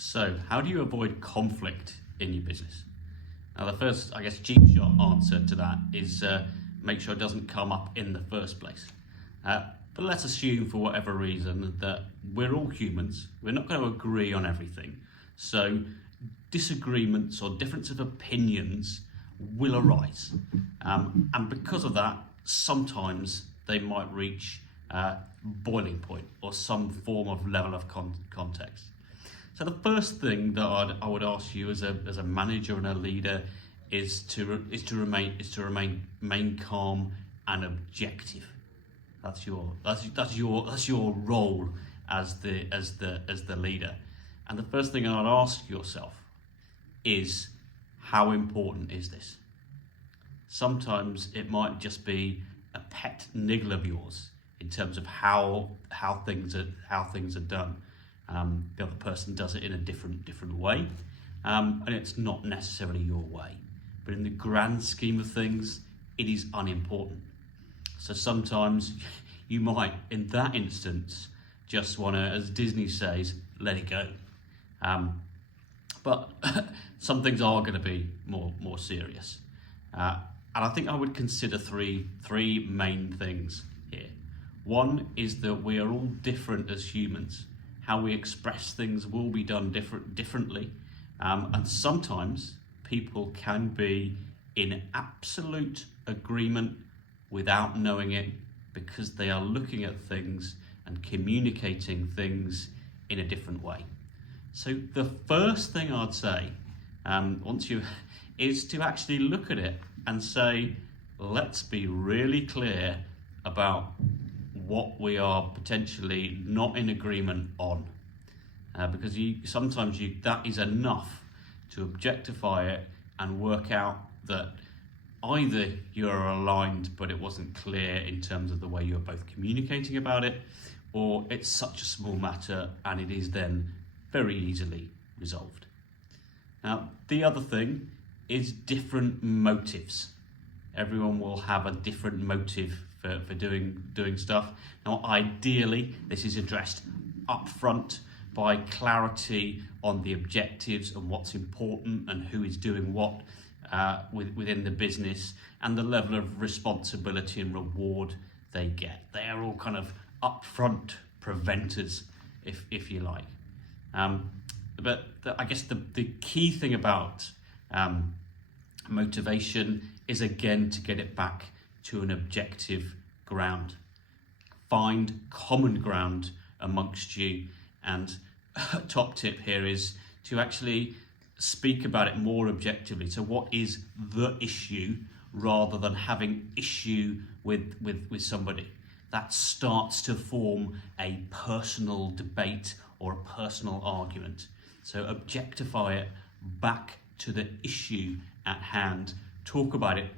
So, how do you avoid conflict in your business? Now, the first, cheap shot answer to that is make sure it doesn't come up in the first place. But let's assume, for whatever reason, that we're all humans. We're not going to agree on everything. So, disagreements or difference of opinions will arise. And because of that, sometimes they might reach boiling point or some form of level of context. So the first thing that I would ask you as a manager and a leader is to remain calm and objective. That's your role as the leader. And the first thing I'd ask yourself is, how important is this? Sometimes it might just be a pet niggle of yours in terms of how things are done. The other person does it in a different way, and it's not necessarily your way. But in the grand scheme of things, it is unimportant. So sometimes you might, in that instance, just want to, as Disney says, let it go. But some things are going to be more serious. And I think I would consider three main things here. One is that we are all different as humans. How we express things will be done differently. And sometimes people can be in absolute agreement without knowing it, because they are looking at things and communicating things in a different way. So the first thing I'd say, is to actually look at it and say, let's be really clear about what we are potentially not in agreement on. Because sometimes that is enough to objectify it and work out that either you're aligned but it wasn't clear in terms of the way you're both communicating about it, or it's such a small matter and it is then very easily resolved. Now, the other thing is different motives. Everyone will have a different motive for doing stuff. Now, ideally, this is addressed up front by clarity on the objectives and what's important and who is doing what within the business, and the level of responsibility and reward they get. They are all kind of upfront preventers, if you like. But I guess the key thing about motivation is, again, to get it back to an objective ground. Find common ground amongst you, and a top tip here is to actually speak about it more objectively. So what is the issue, rather than having issue with somebody. That starts to form a personal debate or a personal argument. So objectify it back to the issue at hand. Talk about it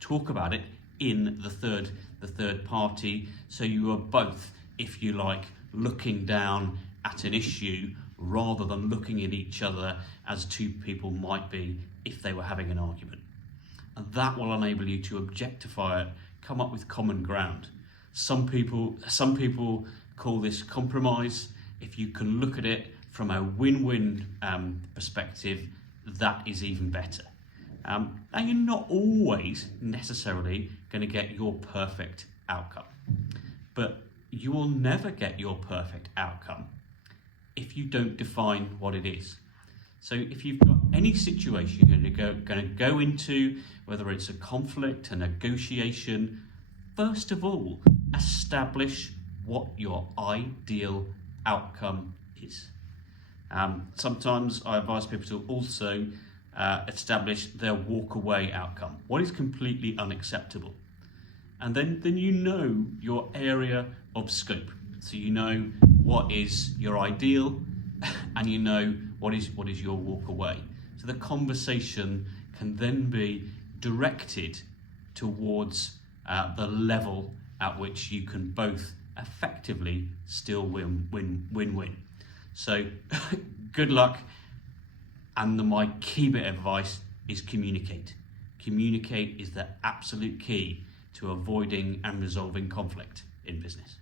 talk about it in the third party, so you are both, if you like, looking down at an issue rather than looking at each other as two people might be if they were having an argument. And that will enable you to objectify it, come up with common ground. Some people call this compromise. If you can look at it from a win-win perspective, that is even better. Now, you're not always necessarily going to get your perfect outcome, but you will never get your perfect outcome if you don't define what it is. So if you've got any situation you're going to go into, whether it's a conflict, a negotiation, first of all, establish what your ideal outcome is. Sometimes I advise people to also establish their walk-away outcome. What is completely unacceptable? And then you know your area of scope. So you know what is your ideal, and you know what is your walk-away. So the conversation can then be directed towards the level at which you can both effectively still win. So good luck, and my key bit of advice is communicate. Communicate is the absolute key to avoiding and resolving conflict in business.